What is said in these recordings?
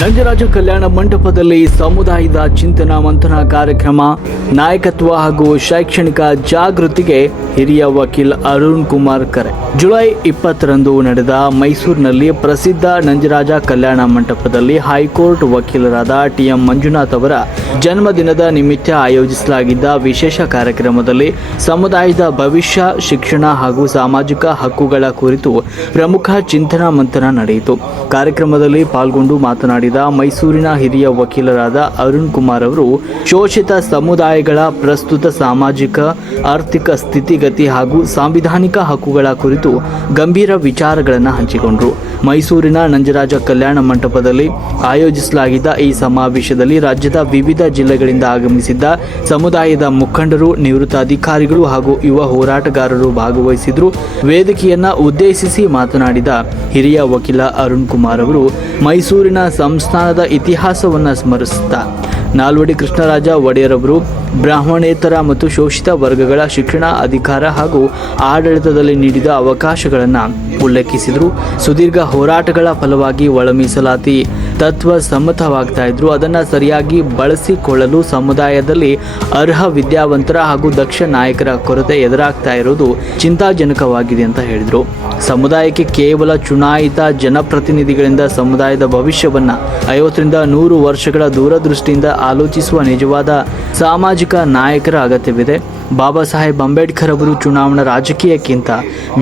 ನಂಜರಾಜ ಕಲ್ಯಾಣ ಮಂಟಪದಲ್ಲಿ ಸಮುದಾಯದ ಚಿಂತನಾ ಮಂಥನ ಕಾರ್ಯಕ್ರಮ, ನಾಯಕತ್ವ ಹಾಗೂ ಶೈಕ್ಷಣಿಕ ಜಾಗೃತಿಗೆ ಹಿರಿಯ ವಕೀಲ ಅರುಣ್ ಕುಮಾರ್ ಕರೆ. ಜುಲೈ 20ರಂದು ನಡೆದ ಮೈಸೂರಿನಲ್ಲಿ ಪ್ರಸಿದ್ಧ ನಂಜರಾಜ ಕಲ್ಯಾಣ ಮಂಟಪದಲ್ಲಿ ಹೈಕೋರ್ಟ್ ವಕೀಲರಾದ TM ಮಂಜುನಾಥ್ ಅವರ ಜನ್ಮದಿನದ ನಿಮಿತ್ತ ಆಯೋಜಿಸಲಾಗಿದ್ದ ವಿಶೇಷ ಕಾರ್ಯಕ್ರಮದಲ್ಲಿ ಸಮುದಾಯದ ಭವಿಷ್ಯ, ಶಿಕ್ಷಣ ಹಾಗೂ ಸಾಮಾಜಿಕ ಹಕ್ಕುಗಳ ಕುರಿತು ಪ್ರಮುಖ ಚಿಂತನಾ ಮಂಥನ ನಡೆಯಿತು. ಕಾರ್ಯಕ್ರಮದಲ್ಲಿ ಪಾಲ್ಗೊಂಡು ಮಾತನಾಡಿದ ಮೈಸೂರಿನ ಹಿರಿಯ ವಕೀಲರಾದ ಅರುಣ್ ಕುಮಾರ್ ಅವರು ಶೋಷಿತ ಸಮುದಾಯಗಳ ಪ್ರಸ್ತುತ ಸಾಮಾಜಿಕ ಆರ್ಥಿಕ ಸ್ಥಿತಿಗತಿ ಹಾಗೂ ಸಾಂವಿಧಾನಿಕ ಹಕ್ಕುಗಳ ಕುರಿತು ಗಂಭೀರ ವಿಚಾರಗಳನ್ನು ಹಂಚಿಕೊಂಡರು. ಮೈಸೂರಿನ ನಂಜರಾಜ ಕಲ್ಯಾಣ ಮಂಟಪದಲ್ಲಿ ಆಯೋಜಿಸಲಾಗಿದ್ದ ಈ ಸಮಾವೇಶದಲ್ಲಿ ರಾಜ್ಯದ ವಿವಿಧ ಜಿಲ್ಲೆಗಳಿಂದ ಆಗಮಿಸಿದ್ದ ಸಮುದಾಯದ ಮುಖಂಡರು, ನಿವೃತ್ತ ಅಧಿಕಾರಿಗಳು ಹಾಗೂ ಯುವ ಹೋರಾಟಗಾರರು ಭಾಗವಹಿಸಿದ್ರು. ವೇದಿಕೆಯನ್ನ ಉದ್ದೇಶಿಸಿ ಮಾತನಾಡಿದ ಹಿರಿಯ ವಕೀಲ ಅರುಣ್ ಕುಮಾರ್ ಅವರು ಮೈಸೂರಿನ ಸಂಸ್ಥಾನದ ಇತಿಹಾಸವನ್ನು ಸ್ಮರಿಸುತ್ತಾ ನಾಲ್ವಡಿ ಕೃಷ್ಣರಾಜ ಒಡೆಯರ್ ಅವರು ಬ್ರಾಹ್ಮಣೇತರ ಮತ್ತು ಶೋಷಿತ ವರ್ಗಗಳ ಶಿಕ್ಷಣ, ಅಧಿಕಾರ ಹಾಗೂ ಆಡಳಿತದಲ್ಲಿ ನೀಡಿದ ಅವಕಾಶಗಳನ್ನು ಉಲ್ಲೇಖಿಸಿದರು. ಸುದೀರ್ಘ ಹೋರಾಟಗಳ ಫಲವಾಗಿ ಒಳ ಮೀಸಲಾತಿ ತತ್ವ ಸಮ್ಮತವಾಗ್ತಾ ಇದ್ರು. ಅದನ್ನು ಸರಿಯಾಗಿ ಬಳಸಿಕೊಳ್ಳಲು ಸಮುದಾಯದಲ್ಲಿ ಅರ್ಹ ವಿದ್ಯಾವಂತರ ಹಾಗೂ ದಕ್ಷ ನಾಯಕರ ಕೊರತೆ ಎದುರಾಗ್ತಾ ಇರೋದು ಚಿಂತಾಜನಕವಾಗಿದೆ ಅಂತ ಹೇಳಿದರು. ಸಮುದಾಯಕ್ಕೆ ಕೇವಲ ಚುನಾಯಿತ ಜನಪ್ರತಿನಿಧಿಗಳಿಂದ ಸಮುದಾಯದ ಭವಿಷ್ಯವನ್ನು 50ರಿಂದ 100 ವರ್ಷಗಳ ದೂರದೃಷ್ಟಿಯಿಂದ ಆಲೋಚಿಸುವ ನಿಜವಾದ ಸಾಮಾಜಿಕ ನಾಯಕರ ಅಗತ್ಯವಿದೆ. ಬಾಬಾ ಸಾಹೇಬ್ ಅಂಬೇಡ್ಕರ್ ಅವರು ಚುನಾವಣಾ ರಾಜಕೀಯಕ್ಕಿಂತ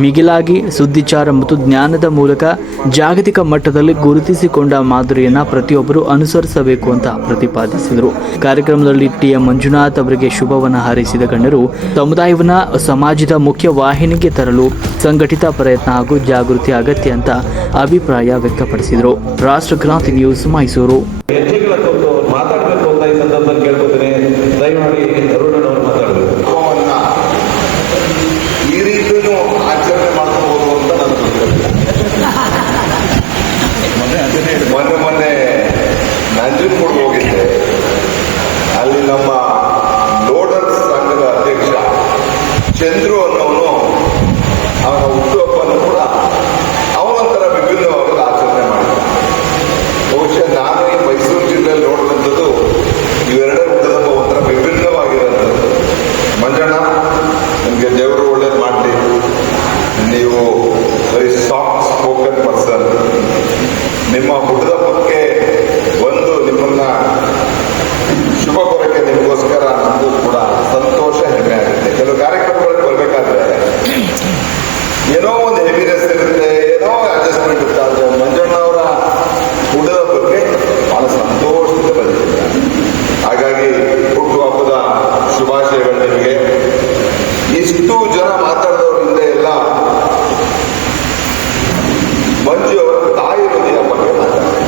ಮಿಗಿಲಾಗಿ ಸುದ್ದಿಚಾರ ಮತ್ತು ಜ್ಞಾನದ ಮೂಲಕ ಜಾಗತಿಕ ಮಟ್ಟದಲ್ಲಿ ಗುರುತಿಸಿಕೊಂಡ ಮಾದರಿಯನ್ನು ಪ್ರತಿಯೊಬ್ಬರು ಅನುಸರಿಸಬೇಕು ಅಂತ ಪ್ರತಿಪಾದಿಸಿದರು. ಕಾರ್ಯಕ್ರಮದಲ್ಲಿ TM ಮಂಜುನಾಥ್ ಅವರಿಗೆ ಶುಭವನ್ನು ಹಾರೈಸಿದ ಗಣ್ಯರು ಸಮುದಾಯವನ್ನು ಸಮಾಜದ ಮುಖ್ಯ ವಾಹಿನಿಗೆ ತರಲು ಸಂಘಟಿತ ಪ್ರಯತ್ನ ಹಾಗೂ ಜಾಗೃತಿ ಅಗತ್ಯ ಅಂತ ಅಭಿಪ್ರಾಯ ವ್ಯಕ್ತಪಡಿಸಿದರು. ರಾಷ್ಟ್ರಕ್ರಾಂತಿ ನ್ಯೂಸ್, ಮೈಸೂರು. ಮಾತಾಡಬೇಕು ಅಂತ ಈ ಸಂದರ್ಭದಲ್ಲಿ ಕೇಳ್ಕೊತೀನಿ. ದಯಮಾಡಿ ಅರುಣ್ ಅವರು ಮಾತಾಡಬೇಕು. ಈ ರೀತಿಯೂ ಆಚರಣೆ ಮಾಡ್ಕೋಬಹುದು ಅಂತ ನಾನು ಮೊನ್ನೆ ನಂಜನಗೂಡಿಗೆ ಹೋಗಿದ್ದೆ. ಅಲ್ಲಿ ನಮ್ಮ ಲೋಡರ್ಸ್ ಸಂಘದ ಅಧ್ಯಕ್ಷ ಚಂದ್ರು ಅನ್ನೋನು ಅವನ ಹುಟ್ಟುಹಬ್ಬನ್ನು ಕೂಡ ಅವನೊಂಥರ ವಿಭಿನ್ನವಾದ ಆಚರಣೆ ಮಾಡಿದ. ಬಹುಶಃ ನಾನು ಈ ಮೈಸೂರು ಜಿಲ್ಲೆಯಲ್ಲಿ ನೋಡಿದಂಥದ್ದು ಇವೆರಡೇ ಹುಟ್ಟುಹಬ್ಬ ಒಂಥರ ವಿಭಿನ್ನವಾಗಿರೋಂಥದ್ದು. ಮಂಜಣ್ಣ, ನಿಮಗೆ ದೇವರು ಒಳ್ಳೇದು ಮಾಡಲಿ. ನೀವು ವೆರಿ ಸಾಫ್ಟ್ ಸ್ಪೋಕನ್ ಪರ್ಸನ್. ನಿಮ್ಮ ಹುಟ್ಟುಹಬ್ಬಕ್ಕೆ ಒಂದು ನಿಮ್ಮನ್ನ ಶುಭ ಕೋರಕ್ಕೆ ನಿಮಗೋಸ್ಕರ ನಮಗೂ ಕೂಡ ಸಂತೋಷ, ಹೆಮ್ಮೆ ಆಗುತ್ತೆ. ಕೆಲವು ಕಾರ್ಯಕ್ರಮಗಳಿಗೆ ಬರಬೇಕಾದ್ರೆ ಏನೋ ಒಂದು ಹೆವಿನೆಸ್ ಇರುತ್ತೆ, ಏನೋ ಅಡ್ಜಸ್ಟ್ಮೆಂಟ್ ಇರುತ್ತೆ. ಆದರೆ ಮಂಜಣ್ಣ ಅವರ ಹುಟ್ಟುಹಬ್ಬಕ್ಕೆ ಬಹಳ ಸಂತೋಷದಿಂದ ಬಂದಿದ್ದಾರೆ. ಹಾಗಾಗಿ ಹುಟ್ಟುಹಬ್ಬದ ಶುಭಾಶಯಗಳು ನಿಮಗೆ. ಇಷ್ಟು ಜನ ಮಾತಾಡಿದವರಿಂದ ಎಲ್ಲ ಮಂಜು ಅವರ ತಾಯಿ ಹೃದಯ ಬಗ್ಗೆ ಮಾತಾಡ್ತಾರೆ.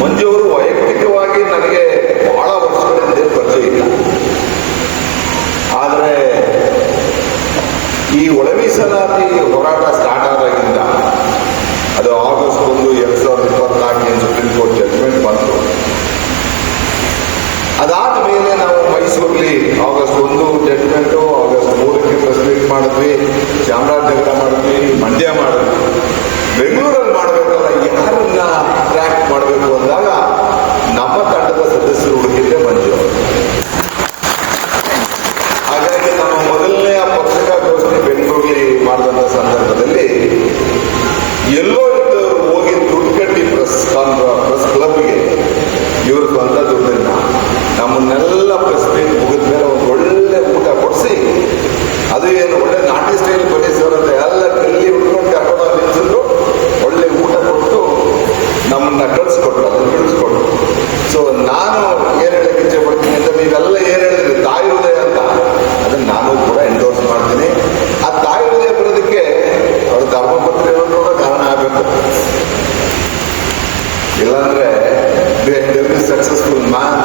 ಮಂಜು ಅವರು ವೈಯಕ್ತಿಕವಾಗಿ ನನಗೆ ಬಹಳ ವರ್ಷಗಳಿಂದ ಪರಿಚಯ ಇಲ್ಲ. ಆದರೆ ಈ ಒಳ ಮೀಸಲಾತಿ ಹೋರಾಟ ಸ್ಟಾರ್ಟ್ ಆದಾಗಿಂದ, ಅದು ಆಗಸ್ಟ್ 1, 2024 ಸುಪ್ರೀಂ ಕೋರ್ಟ್ ಜಡ್ಜ್ಮೆಂಟ್ ಬಂತು. ಅದಾದ ಮೇಲೆ ನಾವು ಮೈಸೂರಲ್ಲಿ ಆಗಸ್ಟ್ 1 ಜಡ್ಜ್ಮೆಂಟು, ಆಗಸ್ಟ್ 3ಕ್ಕೆ ಪ್ರೆಸ್ ಮೀಟ್ ಮಾಡಿದ್ವಿ, ಚಾಮರಾಜನಗರ ಮಾಡಿದ್ವಿ, ಮಂಡ್ಯ ಮಾಡಿದ್ವಿ. ಬೆಂಗಳೂರಲ್ಲಿ ಮಾಡಬೇಕಲ್ಲ, ಯಾರನ್ನ ಟ್ರ್ಯಾಕ್ ಮಾಡಬೇಕು ಅಂದಾಗ ನಮ್ಮ ತಂಡದ ಸದಸ್ಯರು ಹುಡುಕಿದ್ದೆ ಮಂಜು. ಹಾಗಾಗಿ ನಮ್ಮ ಮೊದಲನೇ ಪತ್ರಿಕಾಗೋಷ್ಠಿ ಬೆಂಗಳೂರಿಗೆ ಮಾಡಿದಂಥ ಸಂದರ್ಭದಲ್ಲಿ ಎಲ್ಲೋ ಇದ್ದವರು ಹೋಗಿ ದುಡ್ಡು ಕಟ್ಟಿ ಪ್ರೆಸ್ ಕ್ಲಬ್ಗೆ ಇವರು ಸ್ವಂತ ದುಡ್ಡನ್ನ ನಮ್ಮನ್ನೆಲ್ಲ ಪ್ರೆಸ್ ಮೀಟ್ ಮುಗಿದ ಮೇಲೆ ಒಂದು ಒಳ್ಳೆ ಊಟ ಕೊಡಿಸಿ, ಅದು ಏನು ಒಳ್ಳೆ ನಾಟಿ ಸ್ಟೈಲ್ ಬನ್ನಿ ಸರ್ ಅಂತ ಎಲ್ಲ ಕಲ್ಲಿ ಹುಡ್ಕೊಂಡು ಕರ್ಕೊಂಡು ನಿಲ್ಸಿದ್ರು. ಒಳ್ಳೆ ಊಟ ಕೊಟ್ಟು ನಮ್ಮನ್ನ ಕಳಿಸ್ಕೊಟ್ರು, ಅದನ್ನು ಬಿಡಿಸ್ಕೊಟ್ರು. ಸೊ ನಾನು ಏನು ಹೇಳಕ್ಕೆ ಇಚ್ಛೆ ಪಡ್ತೀನಿ ಅಂತ, ನೀವೆಲ್ಲ ಏನು ಹೇಳಿದ್ರಿ ತಾಯಿ ಹೃದಯ ಅಂತ, ಅದನ್ನು ನಾನು ಕೂಡ ಎಂಡೋರ್ಸ್ ಮಾಡ್ತೀನಿ. ಆ ತಾಯಿ ಹೃದಯ ಬರೋದಕ್ಕೆ ಅವ್ರ ಧರ್ಮಪತ್ರಿಗಳು ಕೂಡ ಕಾರಣ ಆಗಬೇಕು. ಇಲ್ಲಾಂದ್ರೆ ಸಕ್ಸಸ್ಫುಲ್ ಮ್ಯಾನ್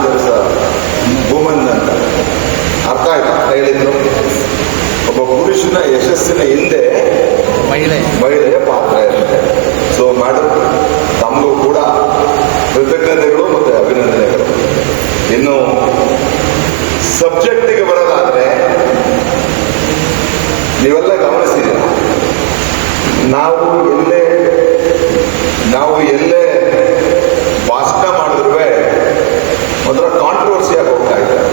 ವುಮನ್ ಅಂತ ಅರ್ಥ ಆಯ್ತು ಹೇಳಿದ್ರು. ಒಬ್ಬ ಪುರುಷನ ಯಶಸ್ಸಿನ ಹಿಂದೆ ಮಹಿಳೆಯ ಪಾತ್ರ ಇರುತ್ತೆ. ಸೊ ಮೇಡಮ್, ತಮಗೂ ಕೂಡ ಕೃತಜ್ಞತೆಗಳು ಮತ್ತು ಅಭಿನಂದನೆಗಳು. ಇನ್ನು ಸಬ್ಜೆಕ್ಟಿಗೆ ಬರೋದಾದ್ರೆ ನೀವೆಲ್ಲ ಗಮನಿಸಿದ್ದೀರ, ನಾವು ಎಲ್ಲೇ ಭಾಷಣ ಮಾಡಿದ್ರು ಒಂಥರ ಕಾಂಟ್ರವರ್ಸಿ ಆಗಿ ಹೋಗ್ತಾ ಇದ್ದಾರೆ.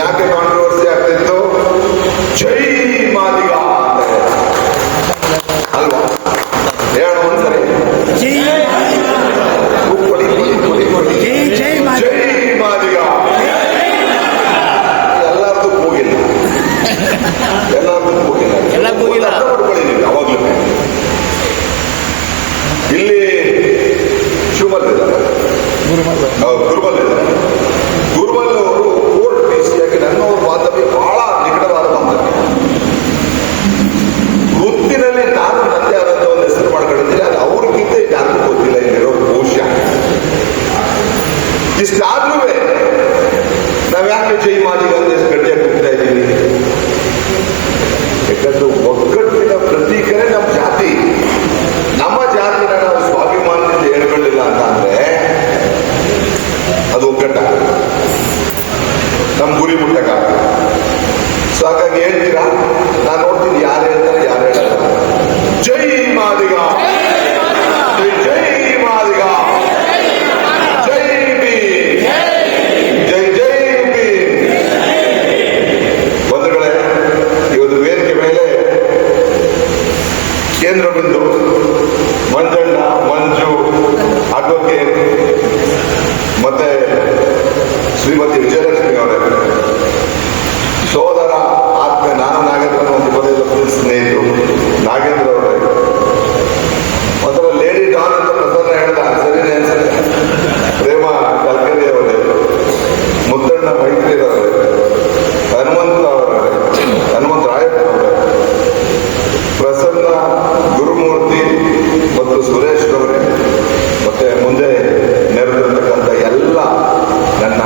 ಯಾಕೆ ಕಾಂಟ್ರವರ್ಸಿ ಆಗ್ತಿತ್ತು? ಜೈ ಮಾದಿಗ ಅಂತ ಅಲ್ವಾ? ಹೇಳೋಣ ಒಂದ್ಸರಿ, ಜೈ ಮಾದಿಗ. ಎಲ್ಲರದ್ದು ಕೂಗಿಲ್ಲ, ಅರ್ಥ ಮಾಡ್ಕೊಳ್ಳಿ ಅವಾಗ್ಲೂ. ಇಲ್ಲಿ ಶಿವಮಲ್ ಇದ್ದಾರೆ, ಗುರುಮಲ್ ಇದ್ದಾರೆ. ಗುರುಮಲ್ ಅವರು ಕೋರ್ಟ್ ಡಿಸಿಯಾಗಿ ನನ್ನವರು ಬಾಂಧವ್ಯ ಬಹಳ ನಿಕಟವಾದ ಬಾಂಧವ್ಯ. ವೃತ್ತಿನಲ್ಲಿ ನಾನು ನನ್ನದೇ ಆದಂತ ಒಂದು ಹೆಸರು ಮಾಡ್ಕೊಂಡಿದ್ದೀನಿ. ಅದು ಅವ್ರಿಗಿಂತ ಯಾರಿಗೂ ಗೊತ್ತಿಲ್ಲ ಇಲ್ಲಿರೋ ಬಹುಶಃ. ಇಷ್ಟಾದ್ರೂ ನಾವ್ ಯಾಕೆ ಜೈ ಮಾದಿಗ ಅಂತ ಎಷ್ಟು ಗಟ್ಟಿಯಾಗಿ ಕೂಗ್ತಾ ಇದ್ದೀವಿ? ಯಾಕಂದ್ರೆ ಒಗ್ಗಟ್ಟಿನ ಪ್ರತೀಕರೇ ನಮ್ಮ ಜಾತಿ. ನಮ್ಮ ಜಾತಿನ ನಾವು ಸ್ವಾಭಿಮಾನದಿಂದ ಹೇಳ್ಕೊಳ್ಳಿಲ್ಲ ಅಂತ ಅಂದ್ರೆ ಅದು ಒಗ್ಗಟ್ಟ, ನಮ್ಮ ಗುರಿ ಮುಟ್ಟಕ್ಕಾಗ. ಸೊ ಹಾಗಾಗಿ ಹೇಳ್ತೀರಾ, ನಾನು ನೋಡ್ತೀನಿ ಯಾರು ಹೇಳ್ತಾರೆ ಯಾರು ಹೇಳಲ್ಲ. ಜೈ ಮಾದಿಗ, ಜೈ ಜೈ ಮಾದಿಗ, ಜೈ ಭೀಮ್, ಜೈ ಜೈ ಭೀಮ್. ಬಂಧುಗಳೇ, ಇವತ್ತು ವೇದಿಕೆ ಮೇಲೆ ಕೇಂದ್ರ ಬಿಂದು ಮಂಜಣ್ಣ, ಮಂಜು, ಅಡ್ವೊಕೇಟ್ ಮತ್ತೆ ಶ್ರೀಮತಿ ವಿಜಯಲಕ್ಷ್ಮಿ ಅವರೇ, ಸೋದರ ಆತ್ಮೆ, ನಾನು ನಾಗೇಂದ್ರ ಒಂದು ಪದದ ಸ್ನೇಹಿತರು ನಾಗೇಂದ್ರ ಅವರೇ, ಒಂಥರ ಲೇಡಿ ಡಾನ್ ಅಂತ ಪ್ರಸನ್ನ ಹೇಳ್ದ, ಸರಿನೇ ಅನ್ಸುತ್ತೆ. ಪ್ರೇಮ ಕಲ್ಕರಿ ಅವರೇ, ಮುತ್ತಣ್ಣ ಮೈತ್ರಿ ಅವರೇ, ಹನುಮಂತ ರಾಯಪ್ಪನವರೇ, ಪ್ರಸನ್ನ ಗುರುಮೂರ್ತಿ ಮತ್ತು ಸುರೇಶ್ ಅವರೇ, ಮತ್ತೆ ಮುಂದೆ ನೆರೆದಿರತಕ್ಕಂಥ ಎಲ್ಲ ನನ್ನ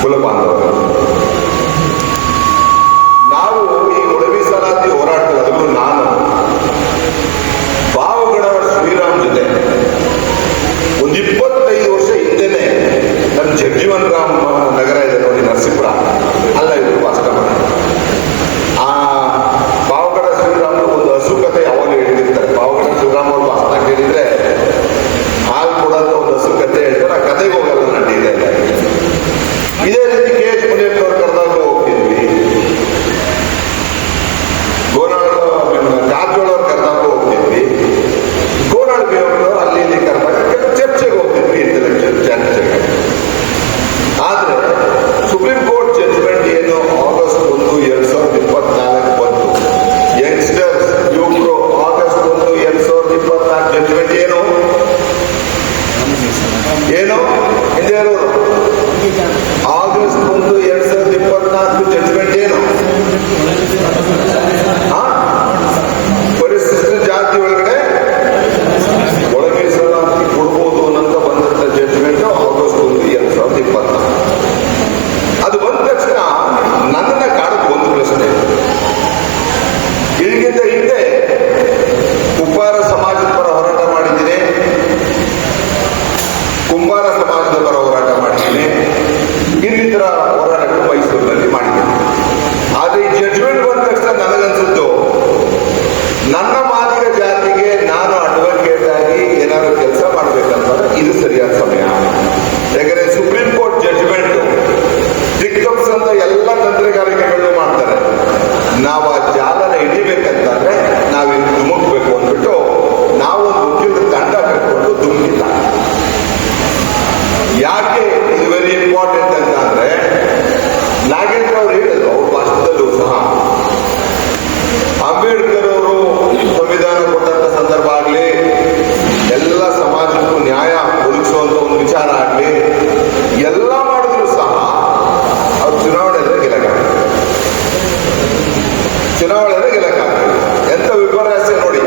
ಕುಲಬಾಂಧವರು. ನಾವು ಈ ಒಡವಿ ಸಲಾತಿ ಹೋರಾಟದಲ್ಲಿ, ಅದಕ್ಕೂ ನಾನು ಬಾವುಗಡವ ಶ್ರೀರಾಮ್ ಜೊತೆ ಒಂದು 25 ವರ್ಷ ಹಿಂದೆನೆ ನನ್ನ ಜಗಜೀವನ್ ರಾಮ್ ನಗರ ಇದೆ ನೋಡಿ, ನರಸೀಪುರ, ಅಲ್ಲ ಇವರು ಭಾಷಣ ಮಾಡಿ. ಆ ಬಾವುಗಡ ಶ್ರೀರಾಮ್ ಒಂದು ಹಸುಕತೆ ಯಾವಾಗ ಹೇಳಿರ್ತಾರೆ. ಬಾವುಗಡ ಶ್ರೀರಾಮ್ ಅವ್ರ ಭಾಷಣ ಕೇಳಿದ್ರೆ ಹಾಲು ಕೊಡೋದು ಒಂದು ಹಸುಕತೆ ಹೇಳ್ತಾರೆ. ಆ ಕತೆಗೆ ಹೋಗಲ್ಲ ನನ್ನ ಡೀಟೇಲ್. ಇದೇ ರೀತಿ ಕೆ ಎಚ್ ಮುನಿಯಪ್ಪ ಅವ್ರು ಕರೆದಾಗ ಹೋಗ್ತಿದ್ವಿ, ಕಾರಜೋಳ ಅವ್ರು ಕರೆದಾಗ ಹೋಗ್ತಿದ್ವಿ, ಗೋನಾಳ್ ಬೇವರು ಅಲ್ಲಿ ಇಲ್ಲಿ ಕರೆದಾಗ ಕೆಲವು ಚರ್ಚೆಗೆ ಹೋಗ್ತಿದ್ವಿ, ಇಂಟೆಲೆಕ್ಚುಯಲ್ ಚರ್ಚೆಗೆ. ಆದ್ರೆ ಸುಪ್ರೀಂ ಕೋರ್ಟ್ ಜಡ್ಜ್ಮೆಂಟ್ ಏನು ಆಗಸ್ಟ್ 1, 2024 ಬಂತು. ಯಂಗ್ಸ್ಟರ್ಸ್, ಯುವಕರು, ಆಗಸ್ಟ್ 1, 2024 ಜಡ್ಜ್ಮೆಂಟ್ ಏನು ಹಿಂದೆ ಇರೋರು, ಆಗಸ್ಟ್ 1, 2024 ಜಡ್ಜ್ಮೆಂಟ್ ಏನು? ಪರಿಶಿಷ್ಟ ಜಾತಿ ಒಳಗಡೆ ಒಳಮೀಸಲಾತಿ ಕೊಡ್ಬೋದು ಅನ್ನಂತ ಬಂದಂತ ಜಡ್ಜ್ಮೆಂಟ್ ಆಗಸ್ಟ್ 1, 2024. ಅದು ಬಂದ ತಕ್ಷಣ ನನ್ನನ್ನ ಕಾಡಕ್ಕೆ ಒಂದು ಪ್ರಶ್ನೆ. ಇದಕ್ಕಿಂತ ಹಿಂದೆ ಕುಂಬಾರ ಸಮಾಜದ ಪರ ಹೋರಾಟ ಮಾಡಿದ್ದೀನಿ, ಕುಂಬಾರ ಸಮಾಜದ ಪರ ಹೋರಾಟ ಮಾಡಿದ್ದೀನಿ, ಇನ್ನಿತರ ಹೋರಾಟಗಳು ಮೈಸೂರಿನಲ್ಲಿ ಮಾಡಿದ್ದೀನಿ. ಆದ್ರೆ ಈ ಜಡ್ಜ್ಮೆಂಟ್ ಬಂದ ತಕ್ಷಣ ನನಗನ್ಸುತ್ತು, ನನ್ನ ಮಾದಿಗ ಜಾತಿಗೆ ನಾನು ಅಡ್ವೊಕೇಟ್ ಆಗಿ ಏನಾದ್ರು ಕೆಲಸ ಮಾಡ್ಬೇಕಂತಂದ್ರೆ ಇದು ಸರಿಯಾದ ಸಮಯ. ಯಾಕಂದ್ರೆ ಸುಪ್ರೀಂ ಕೋರ್ಟ್ ಜಡ್ಜ್ಮೆಂಟ್ ದಿಕ್ತಪ್ಸಂತ ಎಲ್ಲ ತಂತ್ರಗಾರಿಕೆಗಳನ್ನು ಮಾಡ್ತಾರೆ. ನಾವು ಆ ಜಾಲನ ಹಿಡಿಬೇಕಂತಂದ್ರೆ ನಾವಿಲ್ಲಿ ಧುಮುಕ್ಬೇಕು ಅಂದ್ಬಿಟ್ಟು ನಾವೊಂದು ವಕೀಲರ ತಂಡ ಕಟ್ಕೊಂಡು ಧುಮುಕಿಲ್ಲ. ಯಾಕೆ ಇದು ವೆರಿ ಇಂಪಾರ್ಟೆಂಟ್ ಅಂತ ಅಂದ್ರೆ, ನಾಗೇಂದ್ರ ಅವರು ಹೇಳಿದ್ರು ಅವ್ರ ಭಾಷಣದಲ್ಲೂ ಸಹ, ಅಂಬೇಡ್ಕರ್ ಅವರು ಸಂವಿಧಾನ ಕೊಟ್ಟಂತ ಸಂದರ್ಭ ಆಗ್ಲಿ, ಎಲ್ಲ ಸಮಾಜಕ್ಕೂ ನ್ಯಾಯ ಒದಗಿಸುವಂತ ಒಂದು ವಿಚಾರ ಆಗ್ಲಿ, ಎಲ್ಲ ಮಾಡಿದ್ರು ಸಹ ಅವ್ರು ಚುನಾವಣೆಯಲ್ಲಿ ಗೆಲ್ಲಕ್ಕಾಗ್ತದೆ. ಎಂತ ವಿಪರ್ಯಾಸ ನೋಡಿ.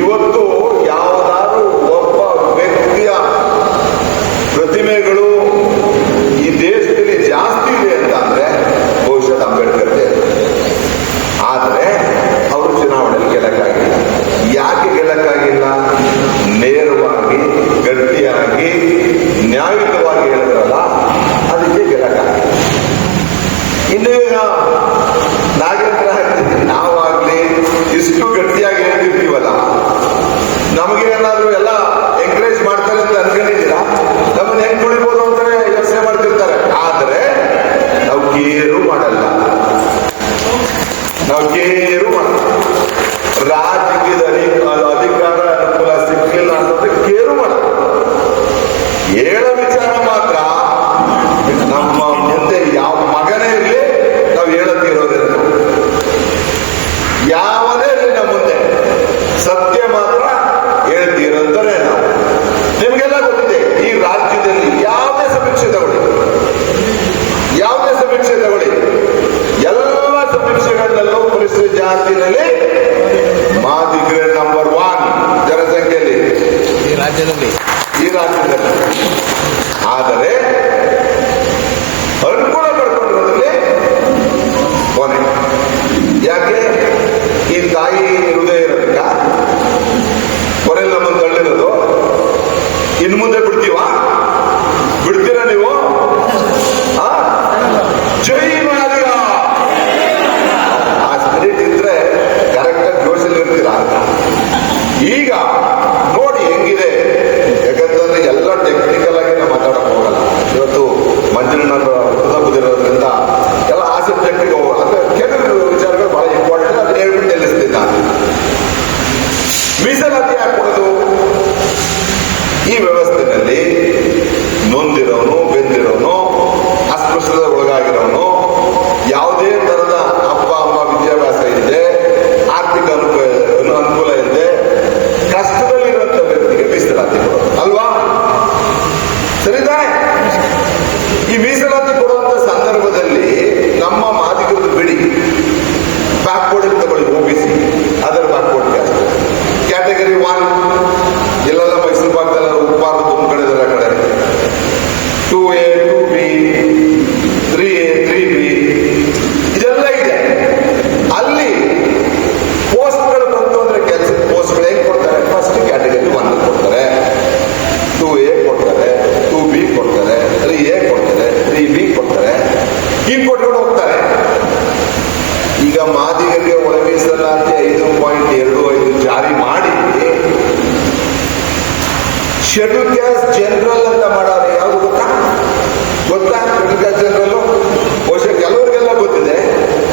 ಇವತ್ತು ಯಾವುದಾದ್ರೂ ಒಬ್ಬ ವ್ಯಕ್ತಿಯ ಪ್ರತಿಮೆಗಳು ಈ ದೇಶದಲ್ಲಿ ಜಾಸ್ತಿ ಇದೆ ಅಂತ ಅಂದ್ರೆ ಬಹುಶಃ ಅಂಬೇಡ್ಕರ್. ಆದ್ರೆ ಅವರು ಚುನಾವಣೆಯಲ್ಲಿ ಗೆಲ್ಲಕ್ಕಾಗಿಲ್ಲ. ಯಾಕೆ ಗೆಲ್ಲಕ್ಕಾಗಿಲ್ಲ? ನೇರವಾಗಿ, ಗಟ್ಟಿಯಾಗಿ, ನ್ಯಾಯಯುತವಾಗಿ ಹೇಳಿದ್ರಲ್ಲ, ಅದಕ್ಕೆ ಗೆಲ್ಲಕ್ಕಾಗಿಲ್ಲ. ಇನ್ನು ಈಗ ನಾಗೇಂದ್ರ ನಾವಾಗ್ಲಿ ಮಂಜಣ್ಣನ ವೃತ್ತದ ಬುದಿರೋದ್ರಿಂದ ಎಲ್ಲ ಆ ಸಬ್ಜೆಕ್ಟಿಗೆ ಅಂದ್ರೆ ಕೆಲವು ವಿಚಾರಗಳು ಬಹಳ ಇಂಪಾರ್ಟೆಂಟ್, ಅದನ್ನ ಹೇಳ್ಬಿಟ್ಟು ನಿಲ್ಲಿಸ್ತೀನಿ ನಾನು. ಮೀಸಲಾತಿ ಯಾಕೆ ಕೊಡೋದು? ಈ ವ್ಯವಸ್ಥೆಯಲ್ಲಿ ನೊಂದಿರೋನು, ಬೆಂದಿರೋನು, ಅಸ್ಪೃಶ್ಯತೆ ಒಳಗಾಗಿರೋನು, ಯಾವುದೇ ತರದ ಅಪ್ಪ ಅಮ್ಮ ವಿದ್ಯಾಭ್ಯಾಸ ಇದೆ, ಆರ್ಥಿಕ ಅನುಕೂಲ ಇದೆ, ಕಷ್ಟದಲ್ಲಿರುವಂತ ವ್ಯಕ್ತಿಗೆ ಮೀಸಲಾತಿ ಕೊಡೋದು ಅಲ್ವಾ? ಸರಿತಾನೆ? ಈ ಮೀಸಲಾತಿ ಕೊಡುವಂತ ಸಂದರ್ಭದಲ್ಲಿ ನಮ್ಮ ಮಾದಿಗರದ್ದು ಬಿಡಿ, ಬ್ಯಾಕ್ವರ್ಡ್ ತಗೊಳ್ಳಿ, OBC ಅದರ ಬ್ಯಾಕ್ವರ್ಡ್ ಕ್ಯಾಸ್ಟ್ ಕ್ಯಾಟಗರಿ 1 ಇಲ್ಲೆಲ್ಲ ಮೈಸೂರು ಭಾಗದಲ್ಲ ಉಪ್ಪಾರ ತುಂಬ ಕಡೆ ಇದರ ಕಡೆ 2A 2B 3A 3B ಇದೆಲ್ಲ ಇದೆ. ಅಲ್ಲಿ ಪೋಸ್ಟ್ಗಳು ಬಂತು ಅಂದ್ರೆ ಕೆಲಸದ ಪೋಸ್ಟ್ಗಳು ಹೆಂಗ್ ಕೊಡ್ತಾರೆ? ಫಸ್ಟ್ ಕ್ಯಾಟಗರಿ 1 ಕೊಡ್ತಾರೆ, 2A ಕೊಡ್ತಾರೆ, 2B ಕೊಡ್ತಾರೆ, 3A ಕೊಡ್ತಾರೆ, 3B ಕೊಡ್ತಾರೆ, ಹೀಗೆ ಕೊಟ್ಕೊಂಡು ಹೋಗ್ತಾರೆ. ಈಗ ಮಾದಿಗರಿಗೆ ಒಳ ಮೀಸಲಾತಿ 5.25 ಜಾರಿ ಮಾಡಿ ಶೆಡ್ಯೂಲ್ ಕ್ಯಾಸ್ಟ್ ಜನರಲ್ ಅಂತ ಮಾಡೋರು ಯಾವುದು ಗೊತ್ತಾ? ಶೆಡ್ಯೂಲ್ ಕ್ಯಾಸ್ಟ್ ಜನರಲ್ ಬಹುಶಃ ಕೆಲವರಿಗೆಲ್ಲ ಗೊತ್ತಿದೆ,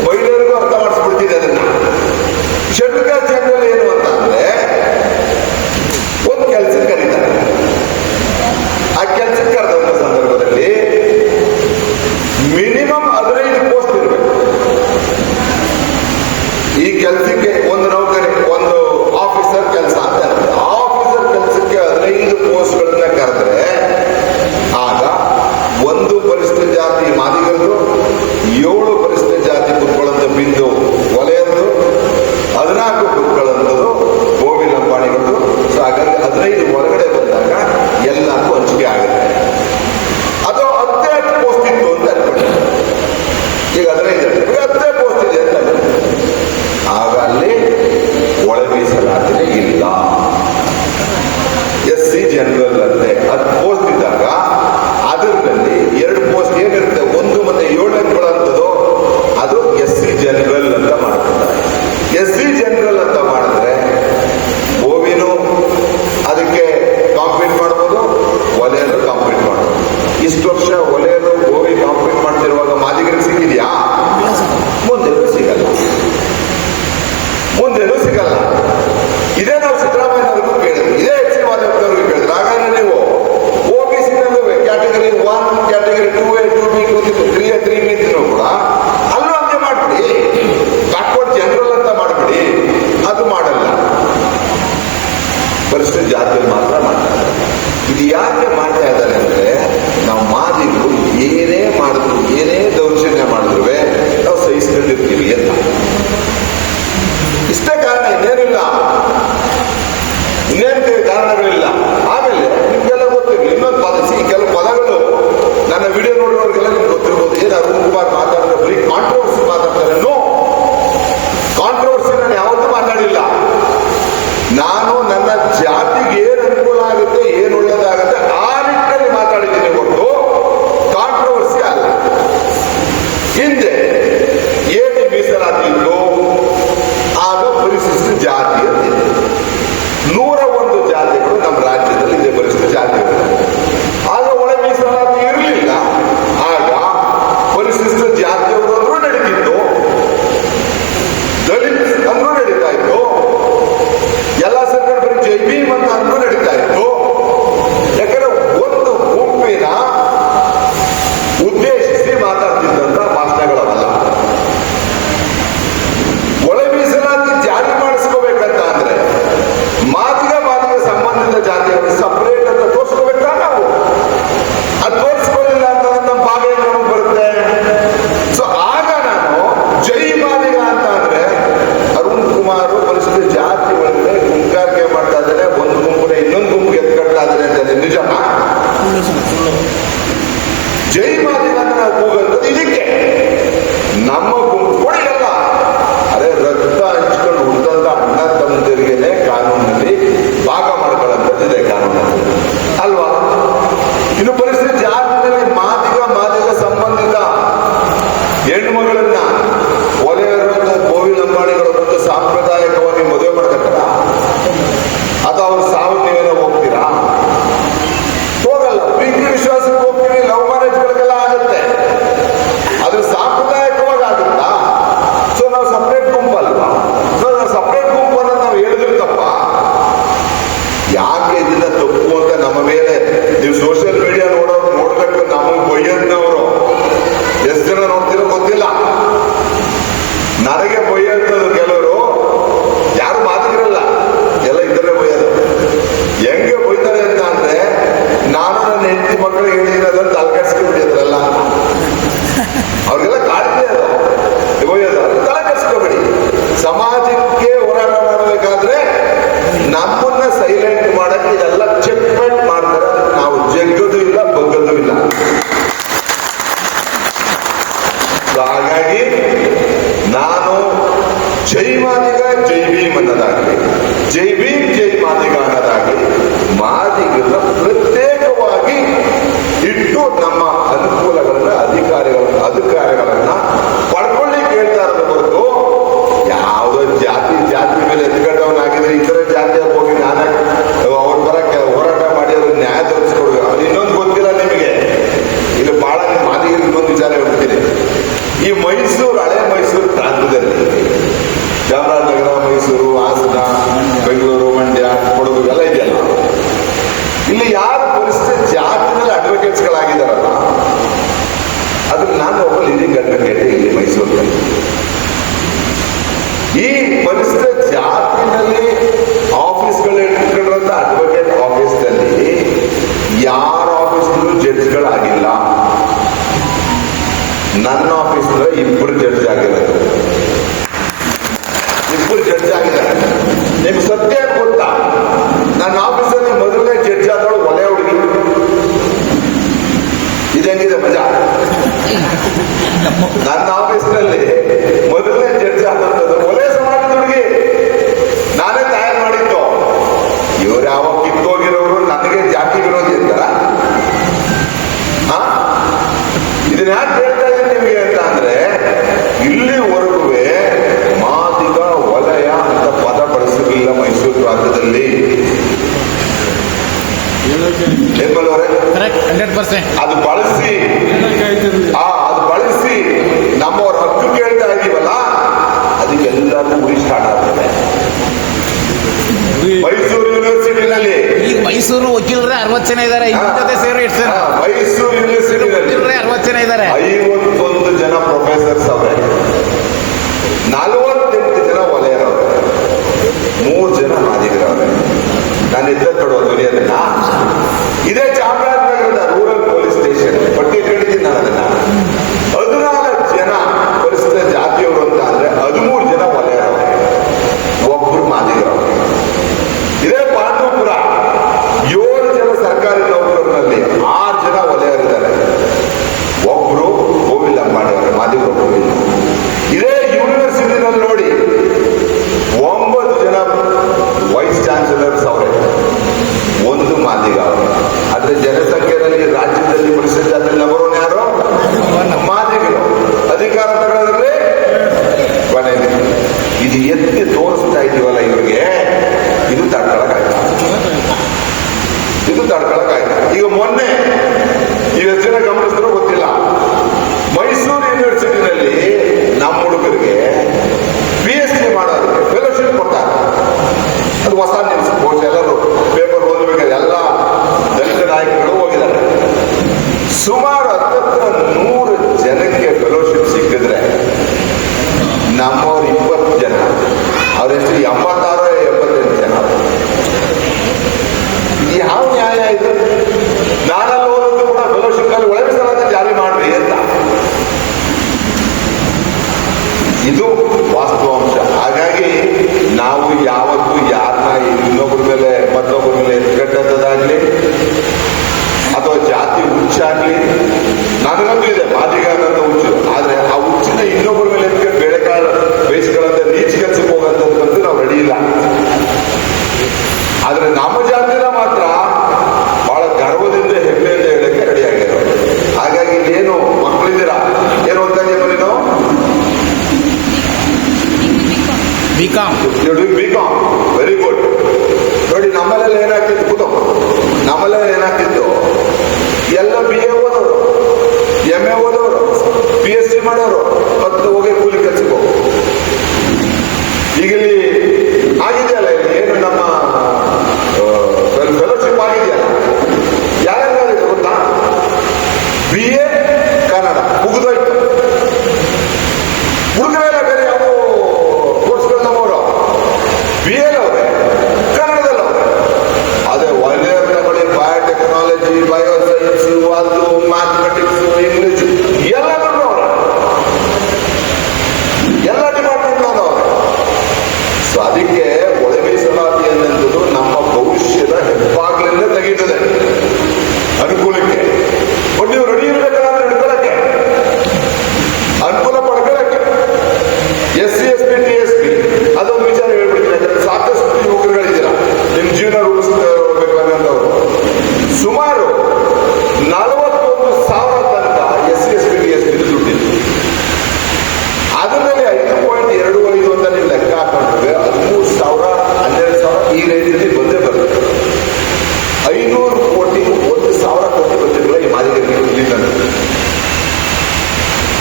ಮಹಿಳೆಯರಿಗೂ ಅರ್ಥ ಮಾಡಿಸ್ಬಿಡ್ತಿದೆ ಅದನ್ನ. ಶೆಡ್ಯೂಲ್ ಕ್ಯಾಸ್ಟ್ ಜನರಲ್ ಏನು ಅಂತ ಅಂದ್ರೆ ಒಂದು ಕೆಲಸಕ್ಕೆ ಕರೀತಾರೆ. ಆ ಕೆಲಸಕ್ಕೆ ಕರೆದಂತ ಸಂದರ್ಭದಲ್ಲಿ ಮಿನಿಮಮ್ 15 ಪೋಸ್ಟ್ ಇರಬೇಕು. ಈ ಕೆಲಸಕ್ಕೆ ಒಂದು ನೌಕರಿ, ಒಂದು ಆಫೀಸರ್ ಕೆಲಸ ಅಂತ ಇರುತ್ತೆ. ಆಫೀಸರ್ ಕೆಲಸಕ್ಕೆ 15 ಪೋಸ್ಟ್ಗಳನ್ನ ಕರೆದ್ರೆ ಆಗ ಒಂದು ಪರಿಶಿಷ್ಟ ಜಾತಿ ಮಾದಿಗರದು, 7 ಪರಿಶಿಷ್ಟ ಜಾತಿ ಕುತ್ಕೊಳ್ಳಂತ ಬಿಂದು ವಲಯದ್ದು, 14 ಕುತ್ಕೊಳ್ಳಂಥದ್ದು ಗೋವಿ ಲಂಬಾಣಿಗಳದ್ದು. ಸೊ ಹಾಗಾಗಿ 15 ಹೊರಗಡೆ ಬಂದಾಗ ಎಲ್ಲಕ್ಕೂ ಹಂಚಿಕೆ ಆಗುತ್ತೆ. ಅದು 10 ಪೋಸ್ಟ್ ಇತ್ತು ಅಂತ ಅನ್ಕೊಂಡು ಈಗ 15 10 ಪೋಸ್ಟ್ ಇದೆ ಅಂತ ಆಗ ಅಲ್ಲಿ ಒಳ ಮೀಸಲಾತಿನೇ ಇಲ್ಲ. SC ಜನರಲ್ ಅಂತೆ 10 ಪೋಸ್ಟ್ ಇದ್ದಾಗ ಅದರಲ್ಲಿ 2 ಪೋಸ್ಟ್ ಏನಿರುತ್ತೆ, 1 ಮತ್ತೆ 7 ಕೊಡುವಂಥದ್ದು ಹಾಗಾಗಿ ನಾನು ಜೈ ಮಾದಿಗ ಜೈ ಭೀಮ್ ಅನ್ನೋದಾಗಲಿ, ಜೈ ಭೀಮ್ ಜೈ ಮಾದಿಗ ಅನ್ನೋದಾಗಲಿ, ಮಾದಿಗರನ್ನ ಪ್ರತ್ಯೇಕವಾಗಿ ಇಟ್ಟು ನಮ್ಮ ಅನುಕೂಲಗಳನ್ನ ಅಧಿಕಾರಗಳನ್ನ ಪಡ್ಕೊಳ್ಳಿ ಕೇಳ್ತಾ ಇರೋದು ಹೊರತು ಯಾವುದೋ ಜಾತಿ ಮೇಲೆ ಎತ್ಕೊಂಡವನಾಗಿದ್ರೆ ಇತರ ಜಾತಿಯಾಗಿ ಹೋಗಿ ನಾನೇ ಅವ್ರ ಬರಕ್ಕೆ ಹೋರಾಟ ಮಾಡಿ ಅವ್ರ ನ್ಯಾಯ ತೋರಿಸ್ಕೊಡ್ಬೇಕು. ಇನ್ನೊಂದು ಗೊತ್ತಿಲ್ಲ ನಿಮಗೆ, ಇಲ್ಲಿ ಬಹಳ ಮಾದಿಗರಿಗೆ ಇನ್ನೊಂದು ವಿಚಾರ ಹೇಳ್ತೀನಿ. ಈ ಮೈಸೂರು, ಹಳೆ ಮೈಸೂರು ಪ್ರಾಂತದಲ್ಲಿ ಚಾಮರಾಜನಗರ, ಮೈಸೂರು, ಹಾಸನ, ಬೆಂಗಳೂರು, ಮಂಡ್ಯ, ಕೊಡಗು ಎಲ್ಲ ಇದೆಯಲ್ಲ, ಇಲ್ಲಿ ಯಾರು ಪರಿಸ್ಥಿತಿ ಜಾತಿನಲ್ಲಿ ಅಡ್ವೊಕೇಟ್ಸ್ಗಳಾಗಿದ್ದಾರಲ್ಲ, ಅದ್ರ ನಾನು ಒಬ್ಬ ಲೀಡಿಂಗ್ ಅಡ್ವೊಕೇಟ್ ಇಲ್ಲಿ ಮೈಸೂರಿನಲ್ಲಿ. ಈ ಪರಿಸ್ಥಿತಿ ಜಾತಿನಲ್ಲಿ ಆಫೀಸ್ಗಳು ಇಟ್ಕೊಂಡಿರೋಂಥ ಅಡ್ವೊಕೇಟ್ ಆಫೀಸ್ನಲ್ಲಿ ಯಾರ ಆಫೀಸ್ನಲ್ಲೂ ಜಡ್ಜ್ಗಳಾಗಿಲ್ಲ. ನನ್ನ ಆಫೀಸ್ನಲ್ಲಿ 2 ಜಡ್ಜ್ ಆಗಿರೋದು, 2 ಜಡ್ಜ್ ಆಗಿದ್ದಾರೆ. ನಿಮ್ಗೆ ಸತ್ಯ ಗೊತ್ತಾ, ನನ್ನ ಆಫೀಸಲ್ಲಿ ಮೊದಲನೇ ಜಡ್ಜ್ ಆದವಳು ಒಲೆ ಹುಡುಗಿ. ಇದಂಗಿದೆ ಮಜಾ. ನನ್ನ ಆಫೀಸ್ನಲ್ಲಿ ಮೊದಲನೇ ಜಡ್ಜ್ ಆದಂಥದ್ದು ಒಲೆ ಸಮಾಜದ ಹುಡುಗಿ. ನಾನೇ ತಯಾರು ಮಾಡಿದ್ದು. ಇವ್ರು ಯಾವಾಗ ಕಿತ್ತೋಗಿರೋರು ನನಗೆ ಜಾತಿ ವಿರೋಧಿ ಅಂತಾರ? ಇದನ್ನ ಯಾಕೆ ಹೇಳ್ತಾ ಇದ್ದೀನಿ ನಿಮಗೆ ಅಂತ ಅಂದ್ರೆ, ಇಲ್ಲಿವರೆಗೂ ಮಾದಿಗ ವಲಯ ಅಂತ ಪದ ಬಳಸಲಿಲ್ಲ ಮೈಸೂರು ಪ್ರಾಂತದಲ್ಲಿ. ಅದು ಬಳಸಿ ಅದು ಬಳಸಿ ನಮ್ಮವ್ರ ಹಕ್ಕು ಕೇಳ್ತಾ ಇದೀವಲ್ಲ, ಅದಕ್ಕೆಲ್ಲರೂ ಉರಿ ಸ್ಟಾರ್ಟ್ ಆಗ್ತದೆ. ಮೈಸೂರು ಯೂನಿವರ್ಸಿಟಿನಲ್ಲಿ ಮೈಸೂರು ವಕೀಲರೇ 60 ಜನ ಇದ್ದಾರೆ. ಸೇರಿ ಎಷ್ಟು ಜನ? ಮೈಸೂರು ಯೂನಿವರ್ಸಿಟಿನಲ್ಲಿ 60 ಜನ ಇದ್ದಾರೆ. 51 ಜನ ಪ್ರೊಫೆಸರ್ಸ್ ಅವರೇ, 48 ಜನ ವಲಯರವ್ರೆ, 3 ಜನ ಮಾದಿಗರವ್ರೆ. ನಾನು ಎದ್ದ ಕೊಡುವ ಧ್ವನಿಯನ್ನ ಇದೇ ಚಾಮರಾಜನಗರದ ರೂರಲ್ ಪೊಲೀಸ್ ಸ್ಟೇಷನ್ ಪಟ್ಟಿ ಕೇಳಿದ್ದೀನಿ ನಾನು ಅದನ್ನ. 14 ಜನ ಪರಿಸ್ಥಿತಿ ಜಾತಿಯವರು ಅಂತ ಅಂದ್ರೆ 13 ಜನ ವಲಯರವ್ರೆ, 1 ಮಾದಿಗರವ್ರೆ. ಇದೇ ಪಾಂಡವಪುರ 7 ಜನ ಸರ್ಕಾರಿ ನೌಕರರಲ್ಲಿ 6 ಜನ ವಲಯರಿದ್ದಾರೆ, 1 ಗೋವಿಲ್ಲ ಮಾಡಿದ್ದಾರೆ, ಮಾದಿಗರು ಗೋವಿಲ್ಲ. ಇದೇ ಯೂನಿವರ್ಸಿಟಿನಲ್ಲಿ ನೋಡಿ 9 ಜನ ವೈಸ್ ಚಾನ್ಸಲರ್ಸ್ ಅವರೇ, 1 ಮಾದಿಗ ಅವರು. ಆದ್ರೆ ಜನಸಂಖ್ಯೆಯಲ್ಲಿ ರಾಜ್ಯದಲ್ಲಿ ಪರಿಸ್ಥಿತಿ ಜಾತಿಯಲ್ಲಿ ನಂಬರ್ ಯಾರು? ಮಾದಿಗರು. ಅಧಿಕಾರ ತಗೊಳ್ಳೋದ್ರಲ್ಲಿ ಕೊನೆಗೆ ಇದು ಎತ್ತಿ ತೋರಿಸ್ತಾ ಇದೀವಲ್ಲ ಇವ್ರಿಗೆ, ಇದು ತಡ್ಕೊಳಕಾಯ್ತು. ಈಗ ಮೊನ್ನೆ ಎಷ್ಟು ಜನ ಗಮನಿಸಿದ್ರು ಗೊತ್ತಿಲ್ಲ, ಮೈಸೂರು ಯೂನಿವರ್ಸಿಟಿನಲ್ಲಿ ನಮ್ಮ ಹುಡುಗರಿಗೆ PhD ಮಾಡೋದಕ್ಕೆ ಫೆಲೋಶಿಪ್ ಕೊಡ್ತಾರೆ. ಅದು ಹೊಸ ನ್ಯೂಸ್, ಎಲ್ಲರೂ ಪೇಪರ್ ಓದಬೇಕಾದ್ರೆ ಎಲ್ಲ ದಲಿತ ನಾಯಕರು ಹೋಗಿದ್ದಾರೆ. ಸುಮಾರು 100 ಜನಕ್ಕೆ ಫೆಲೋಶಿಪ್ ಸಿಕ್ಕಿದ್ರೆ ನಮ್ಮವ್ರು 20 ಜನ, ಅವರೆಷ್ಟು 86 78 ಜನ. ಯಾವ ನ್ಯಾಯ ಇದು? ನಾನಲ್ಲಿ ಓದೋದು ಕೂಡ ಫೆಲೋಶಿಪ್ ಅಲ್ಲಿ ಒಳಗಿಸಲಾದ ಜಾರಿ ಮಾಡ್ರಿ ಅಂತ. ಇದು ವಾಸ್ತವಾಂಶ. ಹಾಗಾಗಿ ನಾವು ಯಾವತ್ತೂ ಯಾರನ್ನ ಇನ್ನೊಬ್ಬರ ಮೇಲೆ ಮತ್ತೊಬ್ಬರ ಮೇಲೆ ಎತ್ಕಟ್ಟದಾಗ್ಲಿ ಅಥವಾ ಜಾತಿ ಹುಚ್ಚಾಗ್ಲಿ, ನನಗಂತೂ ಇದೆ ಮಾದಿಗ ಅನ್ನೋ ಹುಚ್ಚು. ಆದ್ರೆ ಆ ಹುಚ್ಚಿನ ಇನ್ನೊಬ್ಬರ ಮೇಲೆ ಎತ್ಕೊಂಡು ಬೇಯಿಸ್ಕೊಳ್ಳೋಂಥ ನೀಚ ಕೆಲಸಕ್ಕೆ ಹೋಗೋಂಥದ್ದು ಬಂದು ನಾವು ರೆಡಿ ಇಲ್ಲ. ಆದ್ರೆ ನಮ್ಮ ಜಾತಿನ ಮಾತ್ರ ಬಹಳ ಗರ್ವದಿಂದ ಹೆಮ್ಮೆಯಿಂದ ಹೇಳಕ್ಕೆ ರೆಡಿ ಆಗಿರೋ. ಹಾಗಾಗಿ ಏನು ಮಕ್ಕಳಿದ್ದೀರಾ, ಏನು ಓದ್ತಾ ಇದೀಯ ನೀನು? ಬಿಕಾಂ. Very good. ನೋಡಿ ನಮ್ಮಲ್ಲೆಲ್ಲ ಏನಾಗ್ತಿತ್ತು ಕೂತು, ನಮ್ಮಲ್ಲೆಲ್ಲ ಏನಾಗ್ತಿತ್ತು, ಎಲ್ಲ BA ಓದೋರು, MA ಓದೋರು, PhD ಮಾಡೋರು, ಮತ್ತು ಹೋಗಿ ಕೂಲಿ ಕೆಲಸಕ್ಕೆ ಹೋಗು. ಈಗ ಇಲ್ಲಿ ಆಗಿದೆಯಲ್ಲ, ಇಲ್ಲಿ ಏನು ನಮ್ಮ ಫೆಲೋಶಿಪ್ ಆಗಿದೆಯಲ್ಲ, ಯಾರ್ಯಾರು ಗೊತ್ತಾ? BA ಕನ್ನಡ ಮುಗಿದೋಯ್ತು. ಹುಡುಗರೆಲ್ಲ ಬೇರೆ ಯಾವ ಕೋರ್ಸ್ಗಳು ನಮ್ಮವರು BA ಅವ್ರೆ, ಕನ್ನಡದಲ್ಲವ್ರೆ. ಅದೇ ಒಳ್ಳೆಯ ತಗೊಳ್ಳಿ, ಬಯೋಟೆಕ್ನಾಲಜಿ, ಬಯೋಸೈನ್ಸ್, ಅದು ಮ್ಯಾಥಮೆಟಿಕ್ಸ್, ಇಂಗ್ಲಿಷ್ ಎಲ್ಲ ಅವ್ರ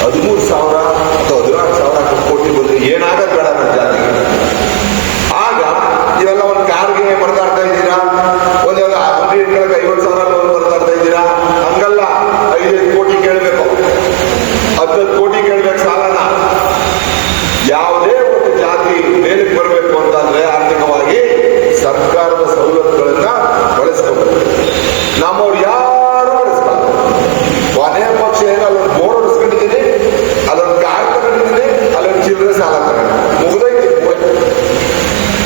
13,000 ಅಥವಾ 16,000 ಕೋಟಿ ಬಂದ್ರೆ ಏನಾಗದ್ ಬೇಡ ನನ್ನ ಜಾತಿಗೆ. ಆಗ ನೀವೆಲ್ಲ ಒಂದು ಕಾರ್ಗೆ ಬರೆದಾಡ್ತಾ ಇದ್ದೀರಾ, ಒಂದು 50,000 ಲೋನ್ ಬರೆದಾಡ್ತಾ ಇದ್ದೀರಾ. ಹಂಗಲ್ಲ, 5 ಕೋಟಿ ಕೇಳಬೇಕು, 10 ಕೋಟಿ ಕೇಳಬೇಕು ಸಾಲನ. ಯಾವುದೇ ಒಂದು ಜಾತಿ ಮೇಲಕ್ಕೆ ಬರಬೇಕು ಅಂತಂದ್ರೆ ಆರ್ಥಿಕವಾಗಿ ಸರ್ಕಾರದ ಸವಲತ್ತುಗಳನ್ನ ಬಳಸ್ಕೋಬೇಕು. ನಮ್ಮವ್ರು ಯಾರು ಬಳಸ್ಬಾರ್ದು. ಕೊನೆ ಪಕ್ಷ ಏನೋ ಅಲ್ಲೊಂದು ಬೋರ್ಡ್ ಹೊಡಿಸ್ಕೊಂಡಿದ್ದೀನಿ, ಅಲ್ಲೊಂದು ಕಾರ್ ತಗೊಂಡಿದ್ದೀನಿ, ಅಲ್ಲೊಂದು ಚಿಲ್ಲರೆ ಸಾಲ ತಗೊಂಡು ಮುಗಿದೈತಿ.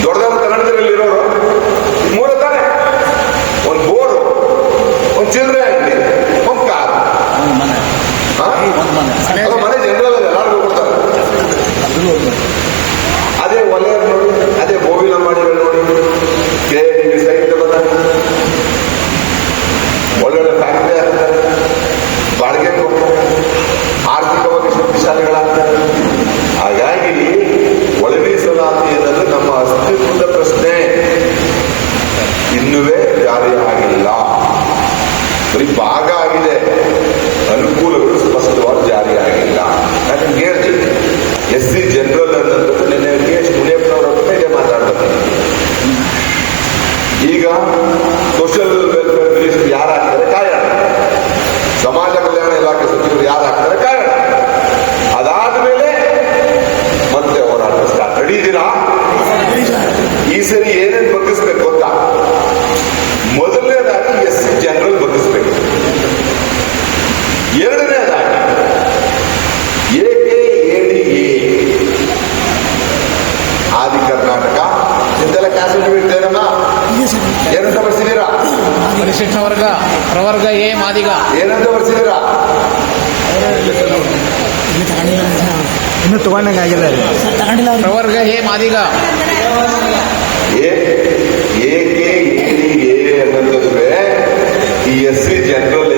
ದೊಡ್ಡದವ್ರ ಕನ್ನಡದಲ್ಲಿರೋರು ಮೂರ ತಾನೆ, ಒಂದು ಬೋರ್ಡ್, ಒಂದು ಚಿಲ್ಲರೆ ಅಂಗಡಿ, ಒಂದು ಕಾರ್, ಅದು ಮನೆ ಜನರಲ್ ಎಲ್ಲರಿಗೂ ಕೊಡ್ತಾರೆ. ಅದೇ ಒಲೆ ನೋಡಿ, ಅದೇ ಬೋವಿನ ಮಾಡಿಗಳು ನೋಡಿ, KITV ಸೈಟ್ ಬಂದಾಗ ಒಳ್ಳೊಳ್ಳೆ ಫ್ಯಾಕ್ಟರಿ ಆಗ್ತಾರೆ, ಬಾಡಿಗೆ ಕೊಡ್ತಾರೆ, ಆರ್ಥಿಕವಾಗಿ ಶಕ್ತಿಶಾಲಿಗಳಾಗ್ತಾರೆ. ಹಾಗಾಗಿ ಒಳ ಮೀಸಲಾತಿ ಅನ್ನೋದು ನಮ್ಮ ಅಸ್ತಿತ್ವದ ಪ್ರಶ್ನೆ, ಇನ್ನುವೇ ಜಾರಿ ಆಗಿಲ್ಲ. ಬರೀ ಭಾಗ ಆಗಿದೆ, ಅನುಕೂಲಗಳು ಸ್ಪಷ್ಟವಾಗಿ ಜಾರಿ ಆಗಿಲ್ಲ. ನಾನು ನಿಮ್ಗೆ ಹೇಳ್ತೀನಿ, SC ಜನರಲ್ ಅನ್ನೋದು ನಿನ್ನೆ KS ಮುನಿಯಪ್ಪನವರ ಹತ್ರ ಇದೆ ಮಾತಾಡ್ತಾರೆ. ಈಗ ಸೋಷಿಯಲ್ ವೆಲ್ಫೇರ್ ಮಿನಿಸ್ಟರ್ ಯಾರಾಗ್ತಾರೆ ಕಾಯೋಣ, ಸಮಾಜ ಕಲ್ಯಾಣ ಇಲಾಖೆ ಸಚಿವರು ಯಾರಾಗ್ತಾರೆ ಕಾಯೋಣ. ಅದಾದ್ಮೇಲೆ ಮತ್ತೆ ಹೋರಾಟ ಸ್ಟಾರ್ಟ್. ನಡೀದಿರಾ? ಈ ಸರಿ ಏನೇನು ಬಗ್ಗಿಸ್ಬೇಕು ಗೊತ್ತಾ? ಮೊದಲನೇದಾಗಿ SC ಜನರಲ್ ಬಗ್ಗಿಸ್ಬೇಕು. ಎರಡನೇದಾಗಿ AKADA ಆದಿ ಕರ್ನಾಟಕ ಇಂತೆಲ್ಲ ಕ್ಯಾಸೆಟ್ ಬಿಡ್ತೇನಮ್ಮ, ಏನಂತ ಬರ್ಸಿದ್ದೀರಾ? ಪರಿಶಿಷ್ಟ ವರ್ಗ, ಪ್ರವರ್ಗ ಎ ಮಾದಿಗ. ಏನಂತ ಬರ್ಸಿದ್ದೀರಾ? ಇನ್ನು ತಗೊಂಡಂಗಾಗಿಲ್ಲ. ಪ್ರವರ್ಗ ಎ ಮಾದಿಗ. AKADA ಅನ್ನೋದ್ರೆ ಈ SC ಜನರಲ್